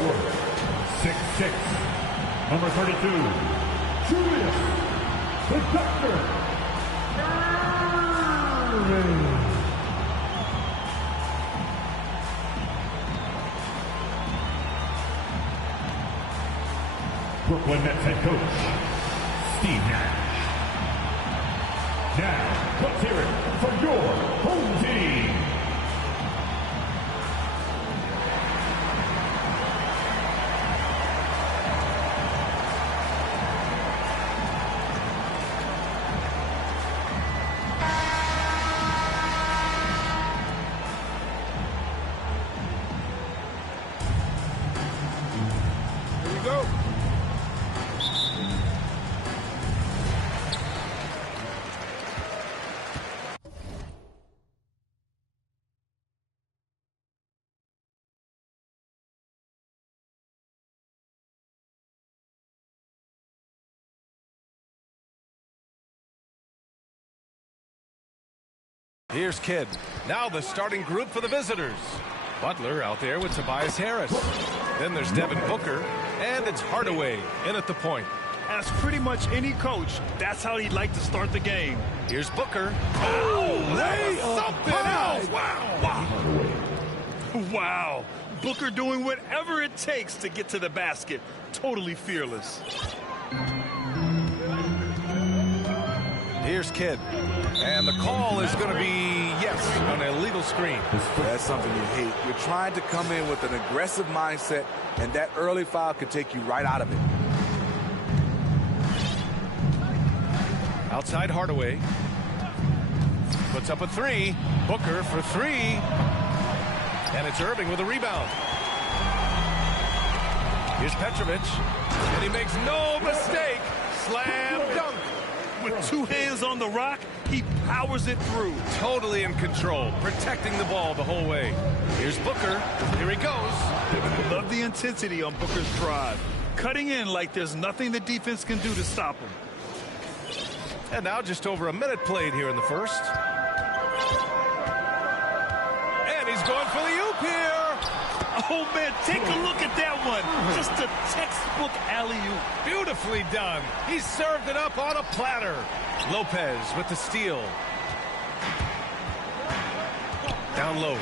Forward, 6'6", number 32, Julius, the Doctor Irving. Brooklyn Nets head coach, Steve Nash. Now, let's hear it for your home team. Here we go. Here's Kidd. Now the starting group for the visitors. Butler out there with Tobias Harris. Then there's Devin Booker, and it's Hardaway in at the point. As pretty much any coach, that's how he'd like to start the game. Here's Booker. Oh, that was something else. Wow. Wow. Booker doing whatever it takes to get to the basket. Totally fearless. Here's Kidd. And the call is going to be, yes, an illegal screen. That's something you hate. You're trying to come in with an aggressive mindset, and that early foul could take you right out of it. Outside Hardaway. Puts up a three. Booker for three. And it's Irving with a rebound. Here's Petrovic. And he makes no mistake. Slam dunk. With two hands on the rock, he powers it through. Totally in control, protecting the ball the whole way. Here's Booker. Here he goes. Love the intensity on Booker's drive. Cutting in like there's nothing the defense can do to stop him. And now just over a minute played here in the first. And he's going for the oop here. Oh, man, take a look at that one. Just a textbook alley-oop. Beautifully done. He served it up on a platter. Lopez with the steal. Down low.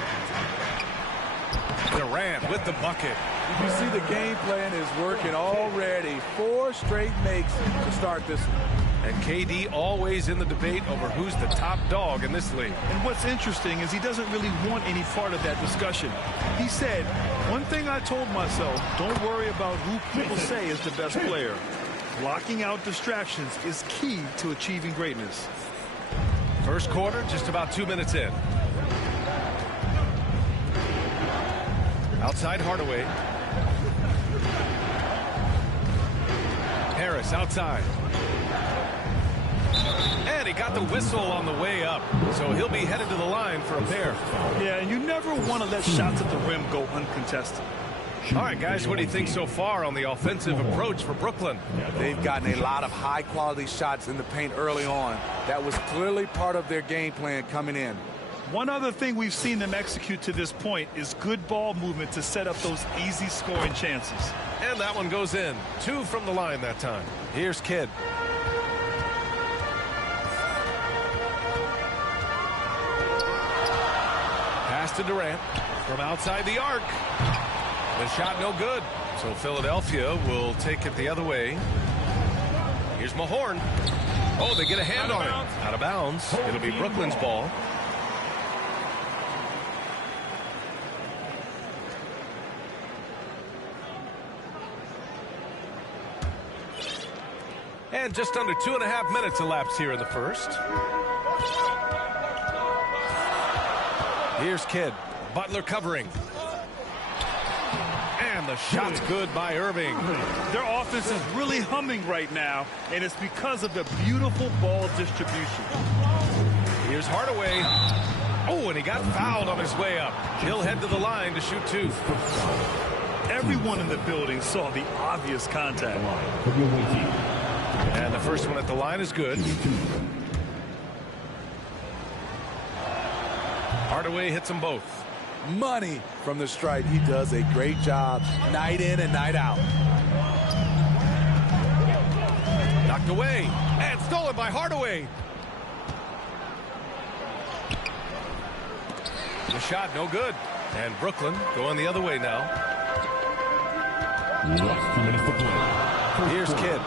Durant with the bucket. You see the game plan is working already. 4 straight makes to start this one. And KD always in the debate over who's the top dog in this league. And what's interesting is he doesn't really want any part of that discussion. He said, one thing I told myself, don't worry about who people say is the best player. Blocking out distractions is key to achieving greatness. First quarter, just about 2 minutes in. Outside Hardaway. Harris outside. And he got the whistle on the way up, so he'll be headed to the line for a pair. Yeah, and you never want to let shots at the rim go uncontested. All right, guys, what do you think so far on the offensive approach for Brooklyn? They've gotten a lot of high-quality shots in the paint early on. That was clearly part of their game plan coming in. One other thing we've seen them execute to this point is good ball movement to set up those easy scoring chances. And that one goes in. 2 from the line that time. Here's Kidd. Pass to Durant from outside the arc. The shot no good. So Philadelphia will take it the other way. Here's Mahorn. Oh, they get a hand on it. Out of bounds. It'll be Brooklyn's ball. And just under 2.5 minutes elapsed here in the first. Here's Kidd. Butler covering. And the shot's good by Irving. Their offense is really humming right now, and it's because of the beautiful ball distribution. Here's Hardaway. Oh, and he got fouled on his way up. He'll head to the line to shoot 2. Everyone in the building saw the obvious contact. And the first one at the line is good. Hardaway hits them both. money from the stripe. He does a great job night in and night out. Knocked away and stolen by Hardaway. The shot no good. And Brooklyn going the other way now. Last 2 minutes to play. Here's Kidd.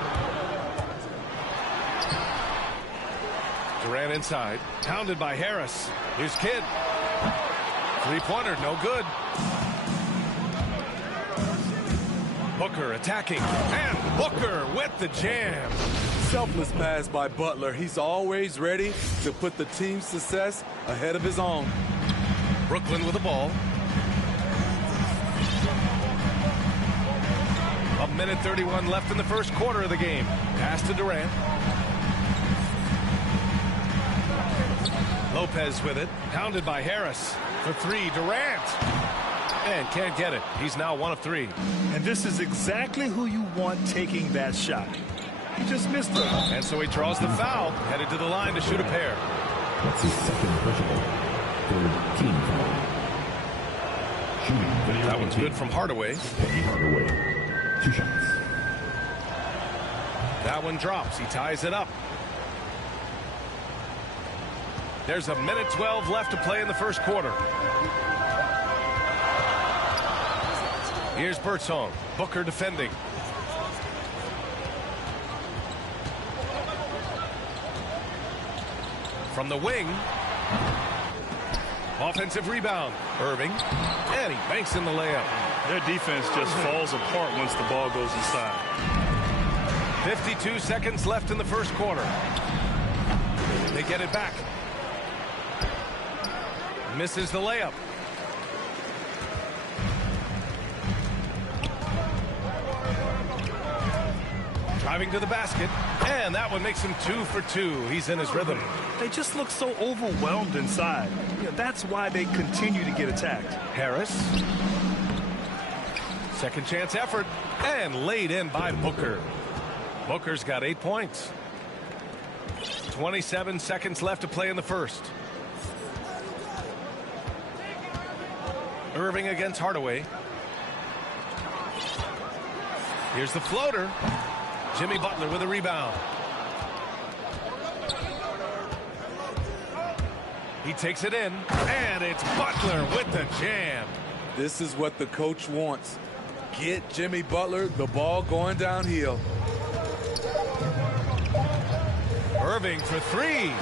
Durant inside. Pounded by Harris. Here's Kidd. Three-pointer, no good. Booker attacking. And Booker with the jam. Selfless pass by Butler. He's always ready to put the team's success ahead of his own. Brooklyn with the ball. A minute 31 left in the first quarter of the game. Pass to Durant. Lopez with it. Pounded by Harris. For three, Durant. And can't get it. He's now 1 of 3. And this is exactly who you want taking that shot. He just missed it. And so he draws the foul. Headed to the line to shoot a pair. That's his second personal. Third team foul. Shooting for the That one's good from Hardaway. Penny Hardaway. 2 shots. That one drops. He ties it up. There's a minute 12 left to play in the first quarter. Here's Birdsong. Booker defending. From the wing. Offensive rebound. Irving. And he banks in the layup. Their defense just falls apart once the ball goes inside. 52 seconds left in the first quarter. They get it back. Misses the layup. Driving to the basket. And that one makes him 2 for 2. He's in his rhythm. They just look so overwhelmed inside. That's why they continue to get attacked. Harris. Second chance effort. And laid in by Booker. Booker's got 8 points. 27 seconds left to play in the first. Irving against Hardaway. Here's the floater. Jimmy Butler with a rebound. He takes it in, and it's Butler with the jam. This is what the coach wants. Get Jimmy Butler the ball going downhill. Irving for three.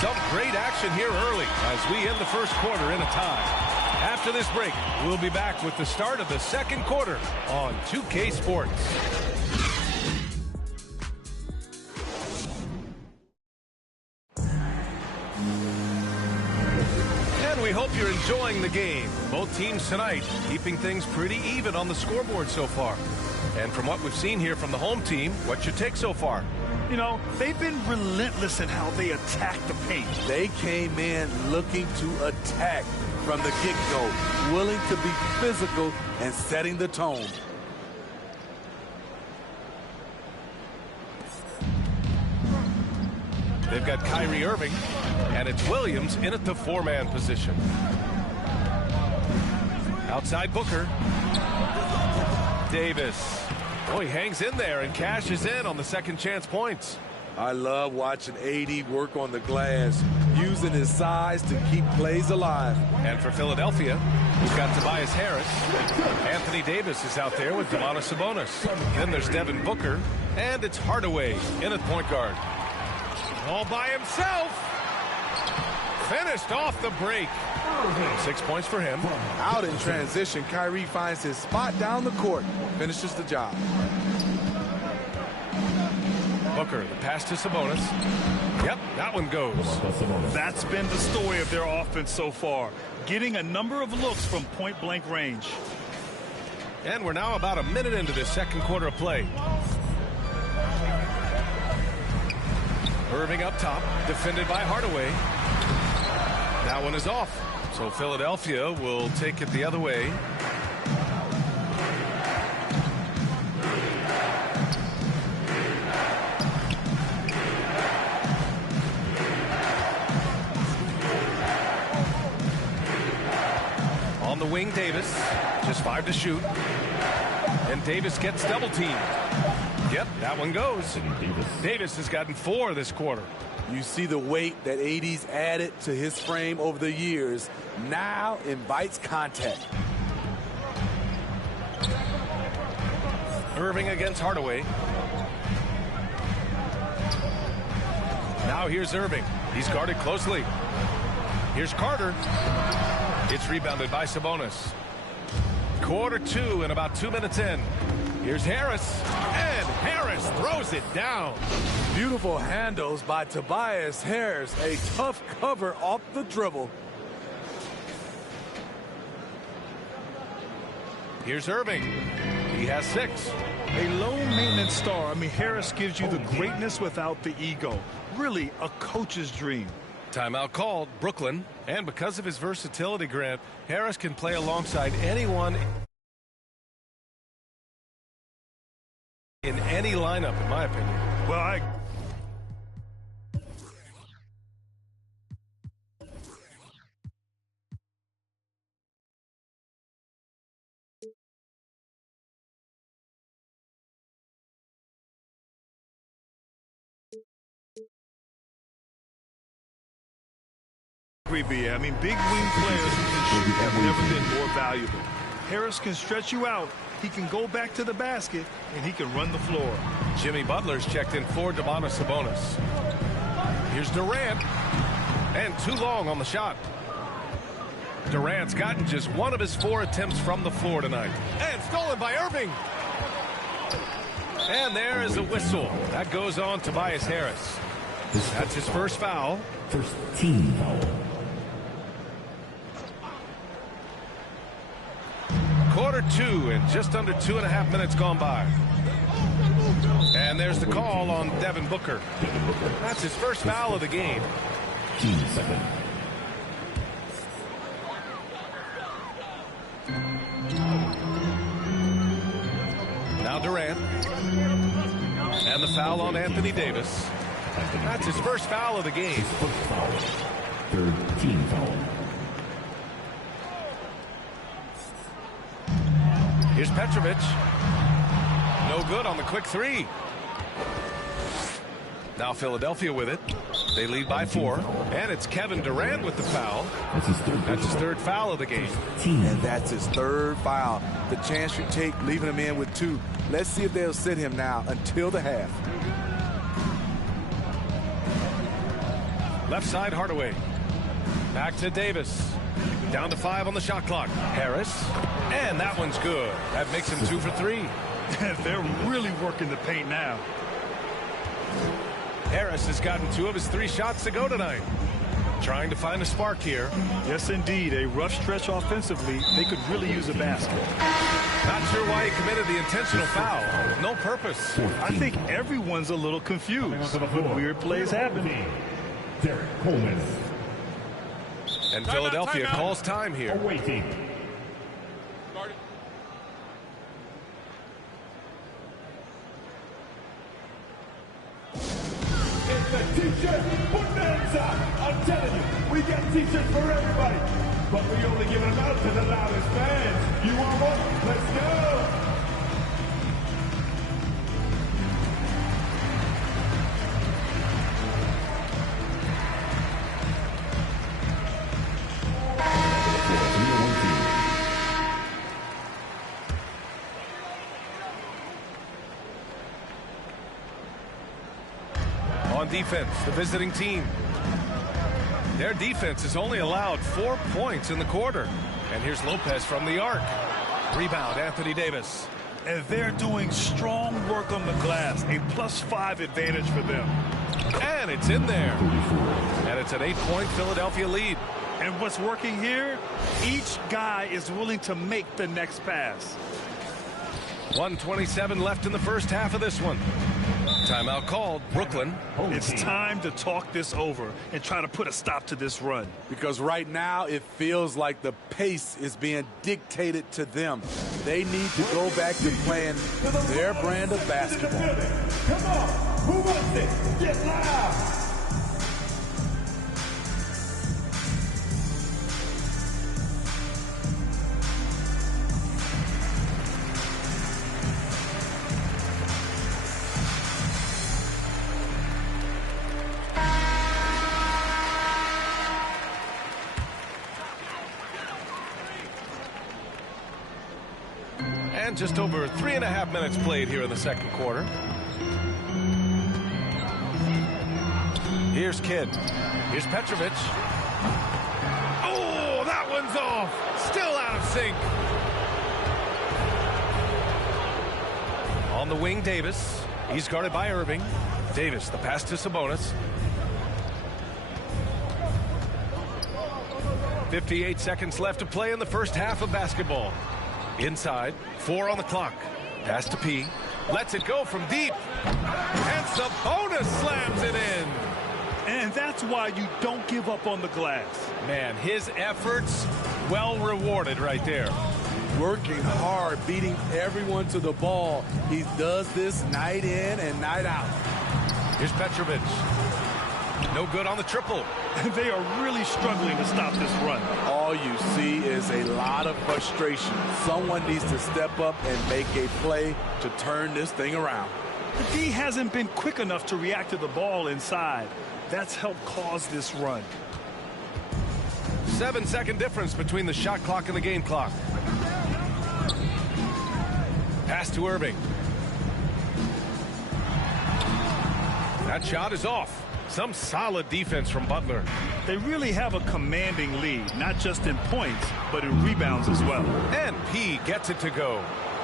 Some great action here early as we end the first quarter in a tie. After this break, we'll be back with the start of the second quarter on 2K Sports. And we hope you're enjoying the game. Both teams tonight keeping things pretty even on the scoreboard so far. And from what we've seen here from the home team, what's your take so far? You know, they've been relentless in how they attack the paint. They came in looking to attack from the get-go, willing to be physical and setting the tone. They've got Kyrie Irving, and it's Williams in at the four-man position. Outside Booker. Davis. Oh, he hangs in there and cashes in on the second chance points. I love watching AD work on the glass, using his size to keep plays alive. And for Philadelphia, we've got Tobias Harris. Anthony Davis is out there with Domantas Sabonis. Then there's Devin Booker, and it's Hardaway in at point guard. All by himself. Finished off the break. 6 points for him. Out in transition, Kyrie finds his spot down the court, finishes the job. Booker, the pass to Sabonis. Yep, that one goes. That's been the story of their offense so far, getting a number of looks from point-blank range. And we're now about a minute into this second quarter of play. Irving up top, defended by Hardaway. That one is off. So Philadelphia will take it the other way. On the wing, Davis. Just 5 to shoot. And Davis gets double teamed. Yep, that one goes. Davis has gotten 4 this quarter. You see the weight that AD's added to his frame over the years. Now invites contact. Irving against Hardaway. Now here's Irving. He's guarded closely. Here's Carter. It's rebounded by Sabonis. Quarter 2 and about 2 minutes in. Here's Harris. And Harris throws it down. Beautiful handles by Tobias Harris. A tough cover off the dribble. Here's Irving. He has 6. A low-maintenance star. I mean, Harris gives you the greatness without the ego. Really a coach's dream. Timeout called, Brooklyn. And because of his versatility, Grant, Harris can play alongside anyone in any lineup, in my opinion. Well, agree, B. I mean, big wing players who can shoot have never been more valuable. Harris can stretch you out. He can go back to the basket, and he can run the floor. Jimmy Butler's checked in for Domantas Sabonis. Here's Durant. And too long on the shot. Durant's gotten just 1 of his 4 attempts from the floor tonight. And stolen by Irving. And there is a whistle. That goes on Tobias Harris. That's his first foul. First team foul. Quarter 2 and just under 2.5 minutes gone by. And there's the call on Devin Booker. That's his first foul of the game. Team second. Now Durant. And the foul on Anthony Davis. That's his first foul of the game. First foul. Third team foul. Here's Petrovic. No good on the quick 3. Now Philadelphia with it. They lead by 4. And it's Kevin Durant with the foul. That's his third foul of the game. And that's his 3rd foul. The chance you take leaving him in with 2. Let's see if they'll sit him now until the half. Left side, Hardaway. Back to Davis. Down to 5 on the shot clock. Harris. And that one's good. That makes him 2 for 3. They're really working the paint now. Harris has gotten 2 of his 3 shots to go tonight. Trying to find a spark here. Yes, indeed. A rough stretch offensively. They could really use a basket. Not sure why he committed the intentional foul. No purpose. I think everyone's a little confused. Weird plays happen. Derek Coleman. And Philadelphia calls time here. Awaiting. It's the t-shirt bonanza. I'm telling you, we got t-shirts for everybody, but we only give them out to the loudest fans. You want one? Let's go. On defense, the visiting team. Their defense has only allowed 4 points in the quarter. And here's Lopez from the arc. Rebound, Anthony Davis. And they're doing strong work on the glass. A +5 advantage for them. And it's in there. And it's an 8-point Philadelphia lead. And what's working here? Each guy is willing to make the next pass. 1:27 left in the first half of this one. Timeout called. Brooklyn. It's time to talk this over and try to put a stop to this run. Because right now it feels like the pace is being dictated to them. They need to go back to playing their brand of basketball. Come on, who wants it? Get loud. And just over 3.5 minutes played here in the second quarter. Here's Kidd. Here's Petrovic. Oh, that one's off. Still out of sync. On the wing, Davis. He's guarded by Irving. Davis, the pass to Sabonis. 58 seconds left to play in the first half of basketball. Inside, 4 on the clock. Pass to P. Lets it go from deep. And Sabonis slams it in. And that's why you don't give up on the glass. Man, his efforts well rewarded right there. Working hard, beating everyone to the ball. He does this night in and night out. Here's Petrovic. No good on the triple. They are really struggling to stop this run. All you see is a lot of frustration. Someone needs to step up and make a play to turn this thing around. The D hasn't been quick enough to react to the ball inside. That's helped cause this run. 7-second difference between the shot clock and the game clock. Pass to Irving. That shot is off. Some solid defense from Butler. They really have a commanding lead, not just in points, but in rebounds as well. And P gets it to go.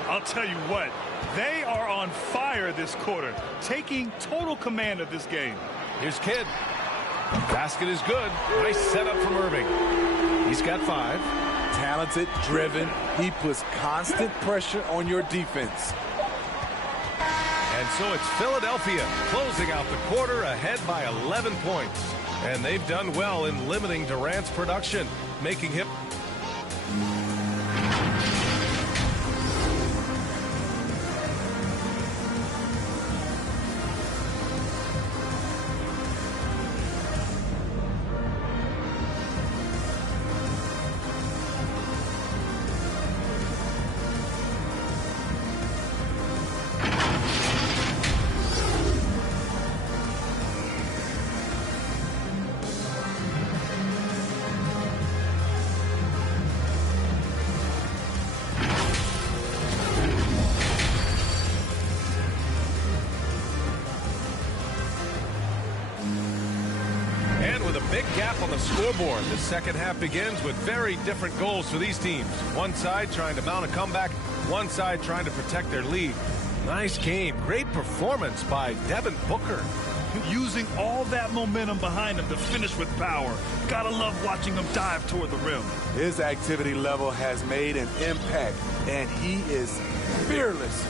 I'll tell you what, they are on fire this quarter, taking total command of this game. Here's Kidd. Basket is good. Nice setup from Irving. He's got 5. Talented, driven. He puts constant pressure on your defense. And so it's Philadelphia closing out the quarter ahead by 11 points. And they've done well in limiting Durant's production, making him... Big gap on the scoreboard. The second half begins with very different goals for these teams. One side trying to mount a comeback, one side trying to protect their lead. Nice game. Great performance by Devin Booker. Using all that momentum behind him to finish with power. Gotta love watching him dive toward the rim. His activity level has made an impact, and he is fearless.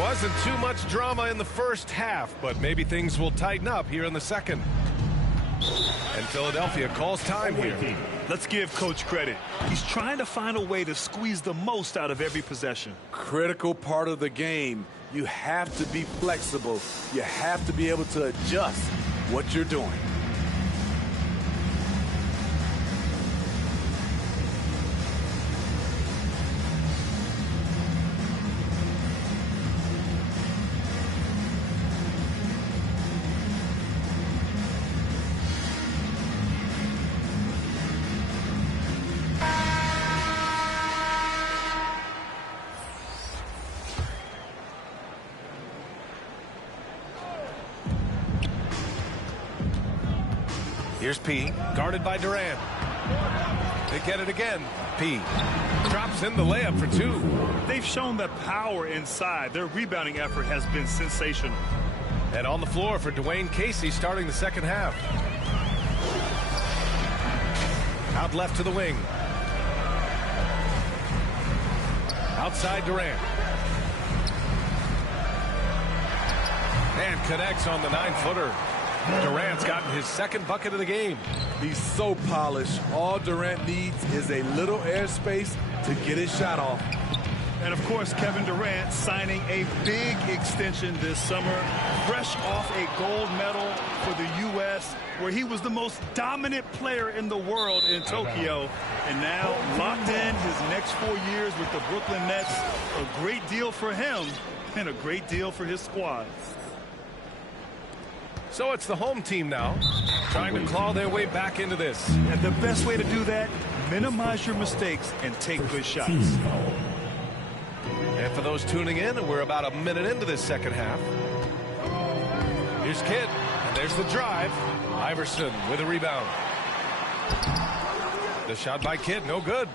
Wasn't too much drama in the first half, but maybe things will tighten up here in the second. And Philadelphia calls time here. Let's give Coach credit. He's trying to find a way to squeeze the most out of every possession. Critical part of the game. You have to be flexible. You have to be able to adjust what you're doing. Here's P, guarded by Durant. They get it again. P drops in the layup for 2. They've shown that power inside. Their rebounding effort has been sensational. And on the floor for Dwayne Casey starting the second half. Out left to the wing. Outside Durant. And connects on the 9-footer. Durant's gotten his second bucket of the game. He's so polished. All Durant needs is a little airspace to get his shot off. And, of course, Kevin Durant signing a big extension this summer, fresh off a gold medal for the U.S., where he was the most dominant player in the world in Tokyo. And now locked in his next 4 years with the Brooklyn Nets. A great deal for him and a great deal for his squad. So it's the home team now, trying to claw their way back into this. And the best way to do that, Minimize your mistakes and take good shots. Team foul. And for those tuning in, we're about a minute into this second half. Here's Kidd, and there's the drive. Iverson with a rebound. The shot by Kidd, no good.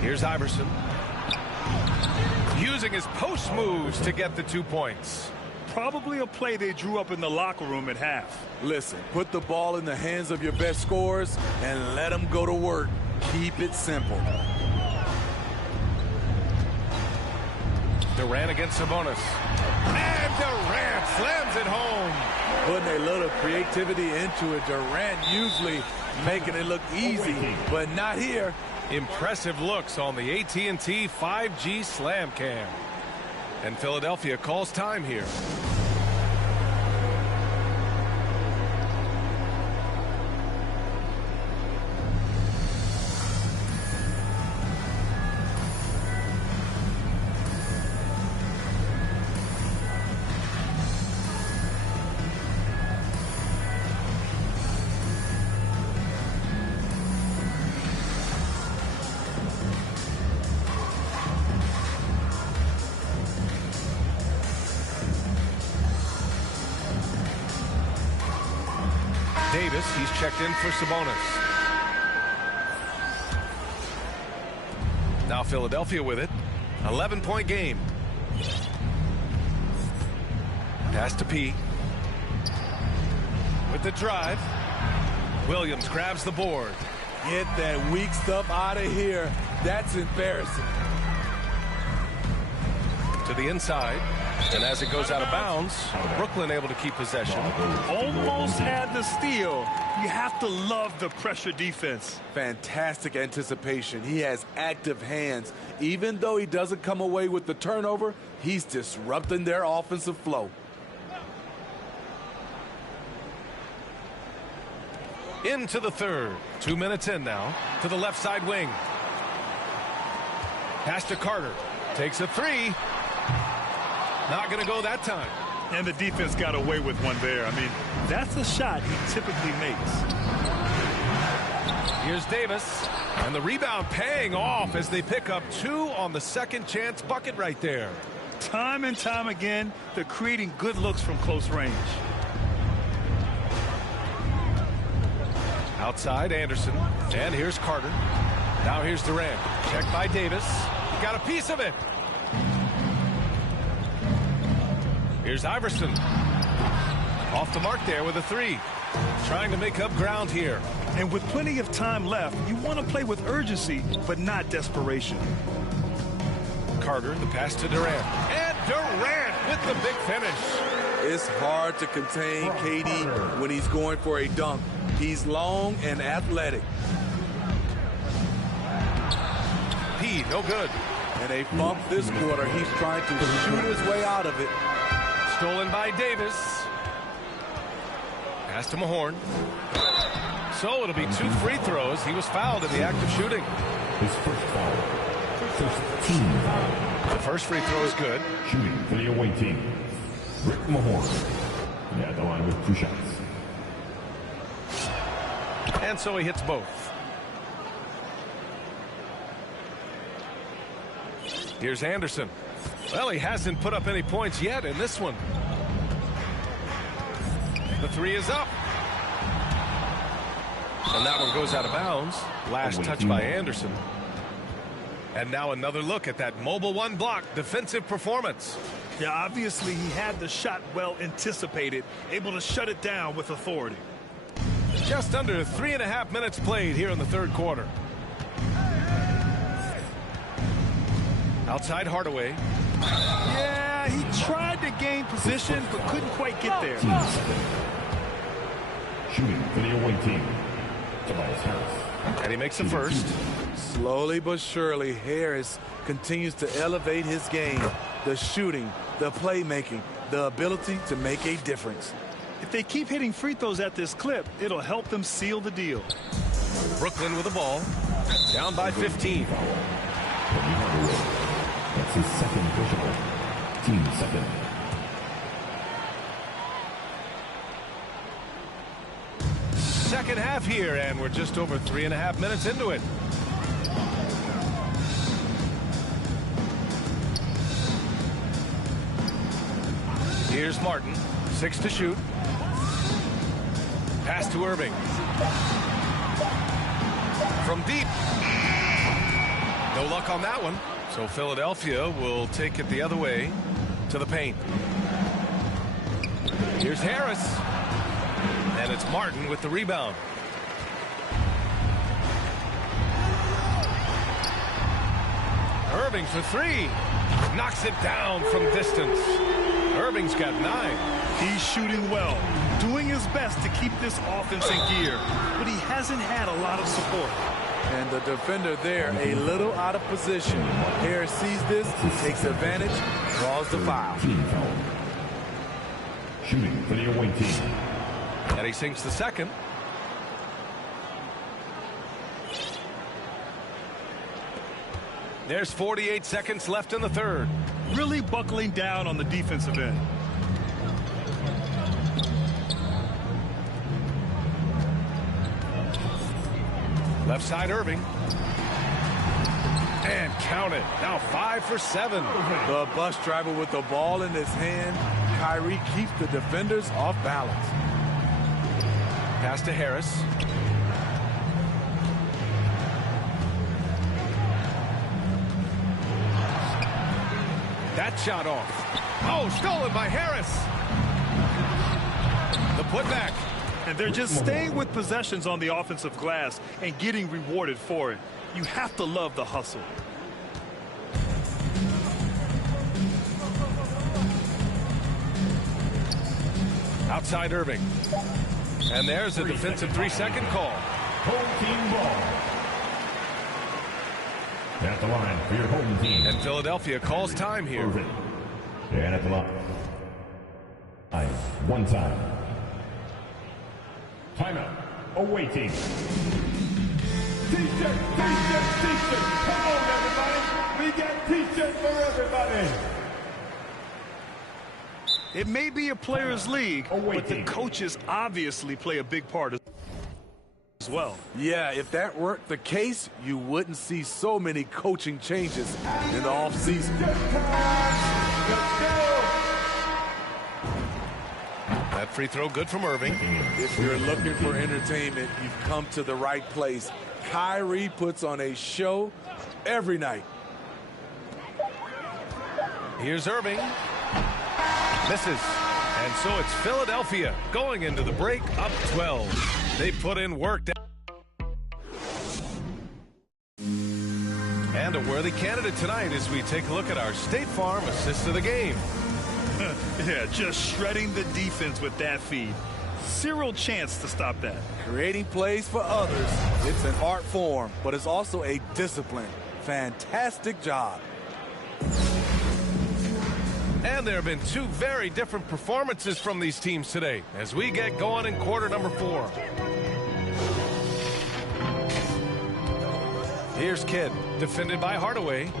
Here's Iverson. Using his post moves to get the 2 points. Probably a play they drew up in the locker room at half. Listen, put the ball in the hands of your best scorers and let them go to work. Keep it simple. Durant against Sabonis. And Durant slams it home. Putting a little creativity into it. Durant usually making it look easy, but not here. Impressive looks on the AT&T 5G Slam Cam. And Philadelphia calls time here. Davis, he's checked in for Sabonis. Now Philadelphia with it. 11-point game. Pass to P. With the drive. Williams grabs the board. Get that weak stuff out of here. That's embarrassing. To the inside. And as it goes out of bounds, Brooklyn able to keep possession. Almost had the steal. You have to love the pressure defense. Fantastic anticipation. He has active hands. Even though he doesn't come away with the turnover, he's disrupting their offensive flow. Into the third. 2 minutes in now. To the left side wing. Pass to Carter. Takes a three. Not going to go that time. And the defense got away with one there. I mean, that's a shot he typically makes. Here's Davis. And the rebound paying off as they pick up 2 on the second chance bucket right there. Time and time again, they're creating good looks from close range. Outside, Anderson. And here's Carter. Now here's Durant. Checked by Davis. He got a piece of it. Here's Iverson. Off the mark there with a three. Trying to make up ground here. And with plenty of time left, you want to play with urgency, but not desperation. Carter, the pass to Durant. And Durant with the big finish. It's hard to contain KD when he's going for a dunk. He's long and athletic. P, no good. And a bump this quarter. He's trying to shoot his way out of it. Stolen by Davis. Pass to Mahorn. So it'll be 2 free throws. He was fouled in the act of shooting. His first foul. First team foul. The first free throw is good. Shooting for the away team. Rick Mahorn. At the line with 2 shots. And so he hits both. Here's Anderson. Well, he hasn't put up any points yet in this one. The three is up. And that one goes out of bounds. Last touch by Anderson. And now another look at that mobile one block defensive performance. Yeah, obviously he had the shot well anticipated, able to shut it down with authority. Just under 3.5 minutes played here in the third quarter. Outside Hardaway. Yeah, he tried to gain position, but couldn't quite get there. Team second. Shooting for the away team. Tobias Harris. And he makes the first. Slowly but surely, Harris continues to elevate his game. The shooting, the playmaking, the ability to make a difference. If they keep hitting free throws at this clip, it'll help them seal the deal. Brooklyn with the ball. Down by 15. That's his second personal. Team second. second half here, and we're just over 3.5 minutes into it. Here's Martin, 6 to shoot. Pass to Irving. From deep. No luck on that one. So Philadelphia will take it the other way to the paint. Here's Harris. And it's Martin with the rebound. Irving for 3. Knocks it down from distance. Irving's got 9. He's shooting well, doing his best to keep this offense in gear, but he hasn't had a lot of support. And the defender there a little out of position. Harris sees this, takes advantage, draws the foul. Team foul. Shooting for the away team. And he sinks the second. There's 48 seconds left in the third. Really buckling down on the defensive end. Left side Irving. And count it. Now 5 for 7. The bus driver with the ball in his hand. Kyrie keeps the defenders off balance. Pass to Harris. That shot off. Oh, stolen by Harris. The putback. And they're just staying with possessions on the offensive glass and getting rewarded for it. You have to love the hustle. Outside Irving. And there's a defensive 3-second call. Home team ball. At the line for your home team. And Philadelphia calls time here. Irving. And at the line. One time. Timeout. Away team. T-shirt, t-shirt, t-shirt. Come on, everybody. We got t-shirts for everybody. It may be a players' league, Away but the team. coaches obviously play a big part as well. Yeah, if that weren't the case, you wouldn't see so many coaching changes in the offseason. That free throw good from Irving. If you're looking for entertainment, you've come to the right place. Kyrie puts on a show every night. Here's Irving. Misses. And so it's Philadelphia going into the break up 12. They put in work. And a worthy candidate tonight as we take a look at our State Farm assist of the game. Yeah, just shredding the defense with that feed. Zero chance to stop that. Creating plays for others, it's an art form, but it's also a discipline. Fantastic job. And there have been 2 very different performances from these teams today as we get going in quarter number 4. Here's Kidd, defended by Hardaway. And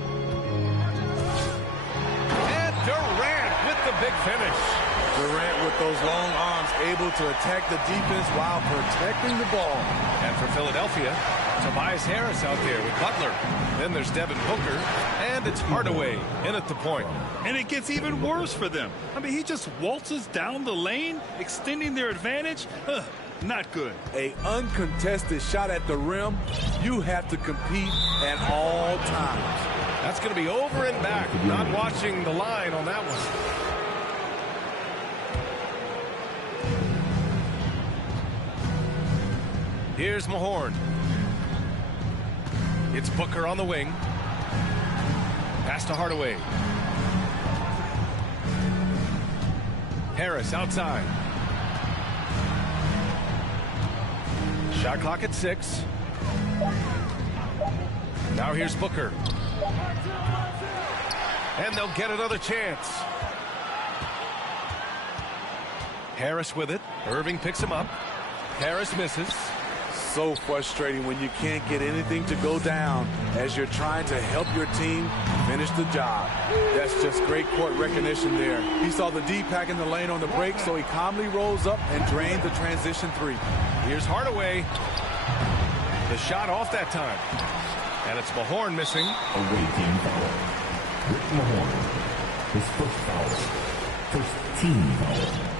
Durant with the big finish. Durant with those long arms able to attack the defense while protecting the ball. And for Philadelphia, Tobias Harris out there with Butler. Then there's Devin Booker, and it's Hardaway in at the point. And it gets even worse for them. I mean, he just waltzes down the lane, extending their advantage. Not good. A uncontested shot at the rim, you have to compete at all times. That's going to be over and back. Not watching the line on that one. Here's Mahorn. It's Booker on the wing. Pass to Hardaway. Harris outside. Shot clock at 6. Now here's Booker. And they'll get another chance. Harris with it. Irving picks him up. Harris misses. so frustrating when you can't get anything to go down as you're trying to help your team finish the job. That's just great court recognition there. He saw the D pack in the lane on the break, so he calmly rolls up and drained the transition three. Here's Hardaway. The shot off that time. And it's Mahorn missing. Away team foul. Rick Mahorn. His first foul. First team foul.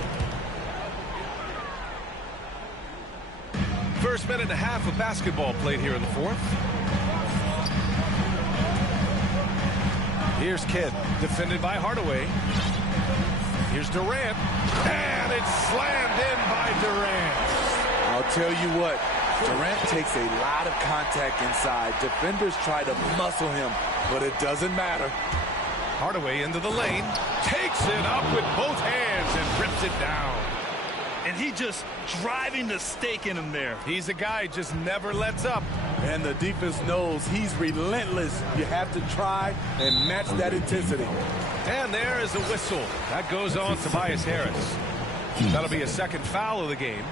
First minute and a half of basketball played here in the fourth. Here's Kidd, defended by Hardaway. Here's Durant, and it's slammed in by Durant. I'll tell you what, Durant takes a lot of contact inside. Defenders try to muscle him, but it doesn't matter. Hardaway into the lane, takes it up with both hands and rips it down. And he just driving the stake in him there. He's a guy just never lets up. And the defense knows he's relentless. You have to try and match that intensity. And there is a whistle. That goes on Tobias Harris. That'll be a second foul of the game.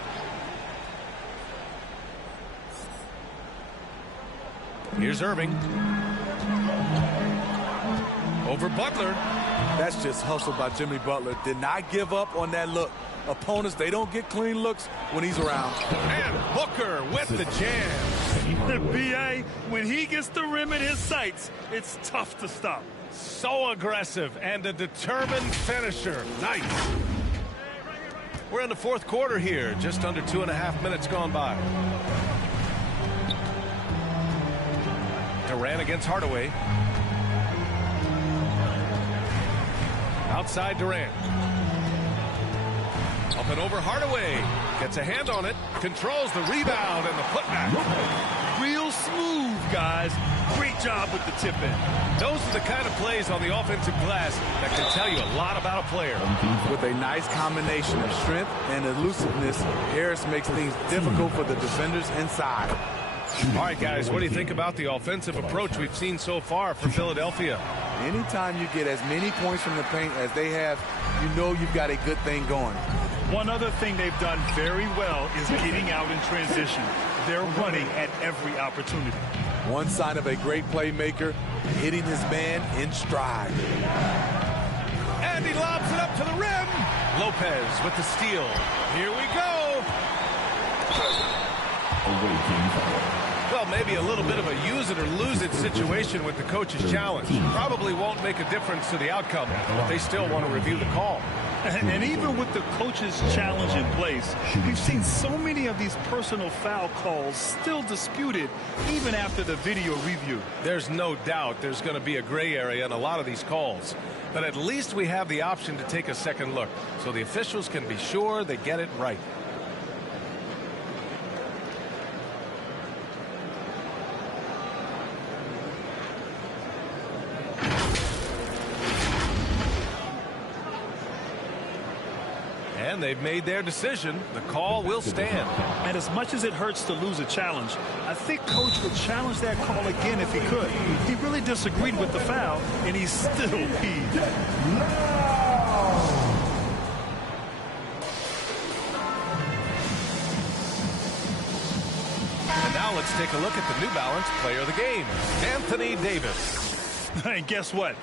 Here's Irving. Over Butler. That's just hustle by Jimmy Butler. Did not give up on that look. Opponents, they don't get clean looks when he's around. And Booker with the jam. The BA, when he gets the rim in his sights, it's tough to stop. So aggressive and a determined finisher. Nice. We're in the fourth quarter here. Just under 2.5 minutes gone by. Durant against Hardaway. Outside Durant. Up and over Hardaway. Gets a hand on it. Controls the rebound and the putback. Real smooth, guys. Great job with the tip in. Those are the kind of plays on the offensive glass that can tell you a lot about a player. With a nice combination of strength and elusiveness, Harris makes things difficult for the defenders inside. All right, guys, what do you think about the offensive approach we've seen so far for Philadelphia? Anytime you get as many points from the paint as they have, you know you've got a good thing going. One other thing they've done very well is getting out in transition. They're running at every opportunity. One sign of a great playmaker, hitting his man in stride. And he lobs it up to the rim. Lopez with the steal. Here we go. Away team foul. Well, maybe a little bit of a use it or lose it situation with the coach's challenge. Probably won't make a difference to the outcome, but they still want to review the call. And even with the coach's challenge in place, we've seen so many of these personal foul calls still disputed even after the video review. There's no doubt there's going to be a gray area in a lot of these calls. But at least we have the option to take a second look so the officials can be sure they get it right. And they've made their decision. The call will stand. And as much as it hurts to lose a challenge, I think Coach would challenge that call again if he could. He really disagreed with the foul, and he's still peeved. And now let's take a look at the New Balance player of the game, Anthony Davis. And guess what?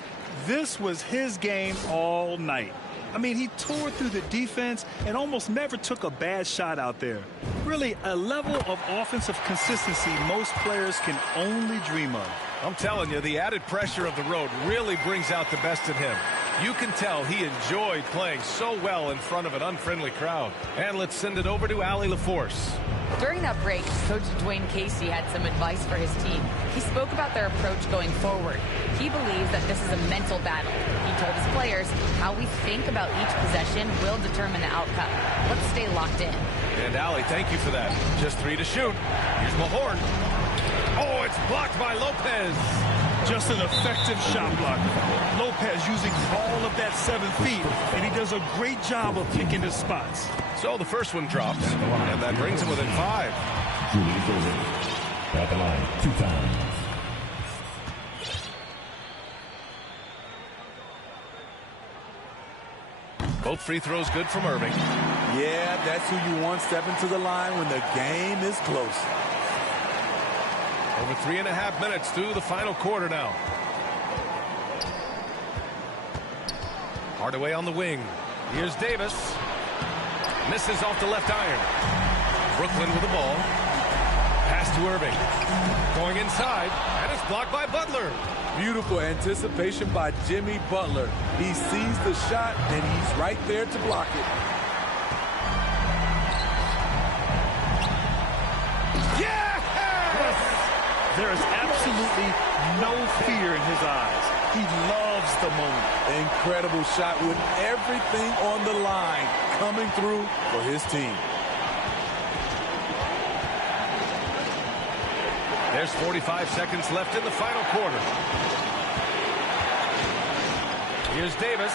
This was his game all night. I mean, he tore through the defense and almost never took a bad shot out there. Really, a level of offensive consistency most players can only dream of. I'm telling you, the added pressure of the road really brings out the best in him. You can tell he enjoyed playing so well in front of an unfriendly crowd. And let's send it over to Allie LaForce. During that break, Coach Dwayne Casey had some advice for his team. He spoke about their approach going forward. He believes that this is a mental battle. He told his players how we think about each possession will determine the outcome. Let's stay locked in. And Allie, thank you for that. Just 3 to shoot. Here's Mahorn. Oh, it's blocked by Lopez. Just an effective shot blocker. Lopez using all of that 7 feet, and he does a great job of picking his spots. So the first one drops, and that brings him within 5. Julius Irving. At the line 2 times. Both free throws good from Irving. Yeah, that's who you want stepping to the line when the game is close. Over 3.5 minutes through the final quarter now. Hardaway on the wing. Here's Davis. Misses off the left iron. Brooklyn with the ball. Pass to Irving. Going inside, and it's blocked by Butler. Beautiful anticipation by Jimmy Butler. He sees the shot, and he's right there to block it. Yeah! There is absolutely no fear in his eyes. He loves the moment. Incredible shot with everything on the line coming through for his team. There's 45 seconds left in the final quarter. Here's Davis.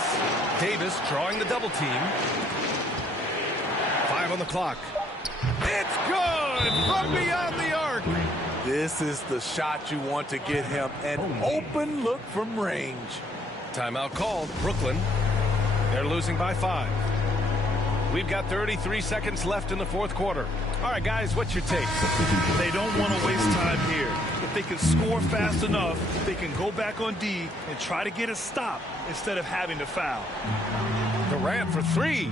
Davis drawing the double team. 5 on the clock. It's good from beyond the arc. This is the shot you want to get him. An open look from range. Timeout called. Brooklyn. They're losing by 5. We've got 33 seconds left in the fourth quarter. All right, guys, what's your take? They don't want to waste time here. If they can score fast enough, they can go back on D and try to get a stop instead of having to foul. Durant for 3.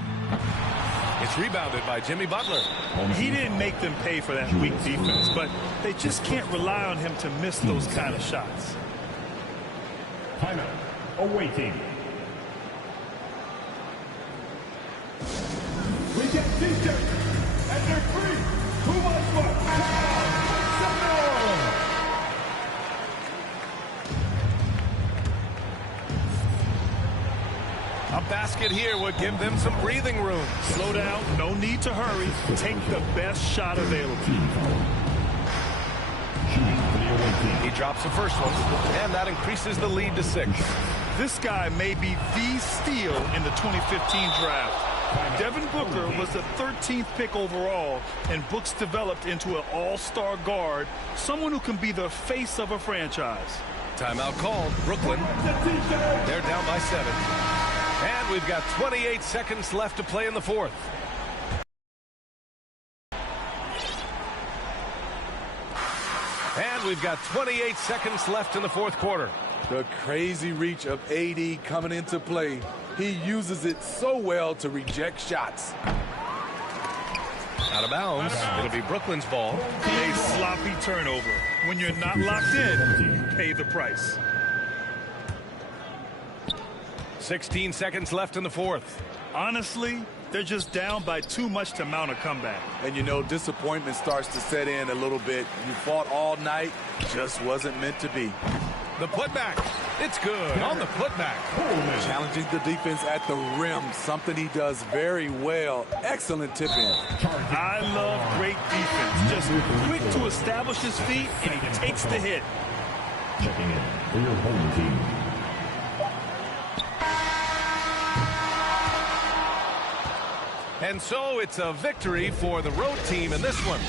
It's rebounded by Jimmy Butler. He didn't make them pay for that weak defense, but they just can't rely on him to miss those kind of shots. Timeout. Awaiting. We get t-shirts, and they're free. Who wants one? A basket here would give them some breathing room. Slow down, no need to hurry. Take the best shot available. He drops the first one, and that increases the lead to 6. This guy may be the steal in the 2015 draft. Devin Booker was the 13th pick overall, and Brooks developed into an all-star guard, someone who can be the face of a franchise. Timeout called. Brooklyn. They're down by 7. And we've got 28 seconds left to play in the fourth. And we've got 28 seconds left in the fourth quarter. The crazy reach of AD coming into play. He uses it so well to reject shots. Out of bounds. It'll be Brooklyn's ball. A sloppy turnover. When you're not locked in, pay the price. 16 seconds left in the fourth. Honestly, they're just down by too much to mount a comeback. And you know, disappointment starts to set in a little bit. You fought all night, just wasn't meant to be. The putback. It's good on the putback. Challenging the defense at the rim, something he does very well. Excellent tip in. I love great defense. Just quick to establish his feet, and he takes the hit. Checking in for your home team. And so it's a victory for the road team in this one.